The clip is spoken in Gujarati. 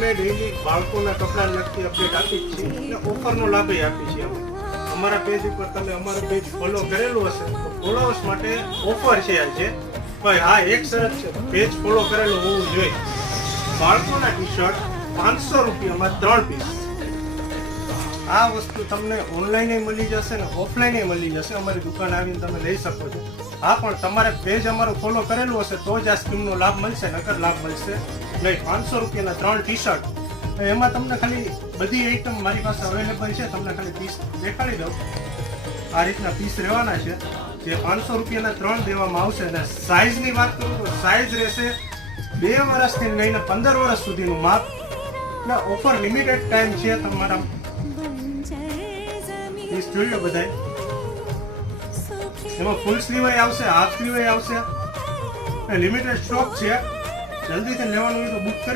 અમે ડેઈલી બાળકોના કપડાં લગતી અપડેટ આપી જ છીએ અને ઓફરનો લાભ આપીએ છીએ અમે. અમારા પેજ ઉપર તમે અમારું પેજ ફોલો કરેલું હશે તો ફોલોઅર્સ માટે ઓફર છે આજે. ભાઈ હા, એક શરત છે, પેજ ફોલો કરેલું હોવું જોઈએ. બાળકોના ટી શર્ટ 500 રૂપિયામાં 3 પીસ. આ વસ્તુ તમને ઓનલાઈન મળી જશે ને ઓફલાઈન મળી જશે. અમારી દુકાન આવીને તમે લઈ શકો છો. હા, પણ તમારે પેજ અમારું ફોલો કરેલું હશે તો જ આ સ્કીમનો લાભ મળશે, નકર લાભ મળશે નહીં. 500 રૂપિયાના 3 ટી શર્ટ. એમાં તમને ખાલી બધી આઈટમ મારી પાસે અવેલેબલ છે. તમને ખાલી પીસ દેખાડી દઉં. આ રીતના પીસ રહેવાના છે જે 500 રૂપિયાના 3 દેવામાં આવશે. અને સાઇઝની વાત કરું તો સાઇઝ રહેશે 2 વર્ષથી લઈને 15 વર્ષ સુધીનું માપ. એટલે ઓફર લિમિટેડ ટાઈમ છે. તમારા પીસ જોઈ લો બધાય. એમાં ફૂલ સ્લીવ આવશે, હાફ સ્લીવ આવશે. લિમિટેડ સ્ટોક છે. જલ્દીથી લેવાનું હોય તો બુક કરી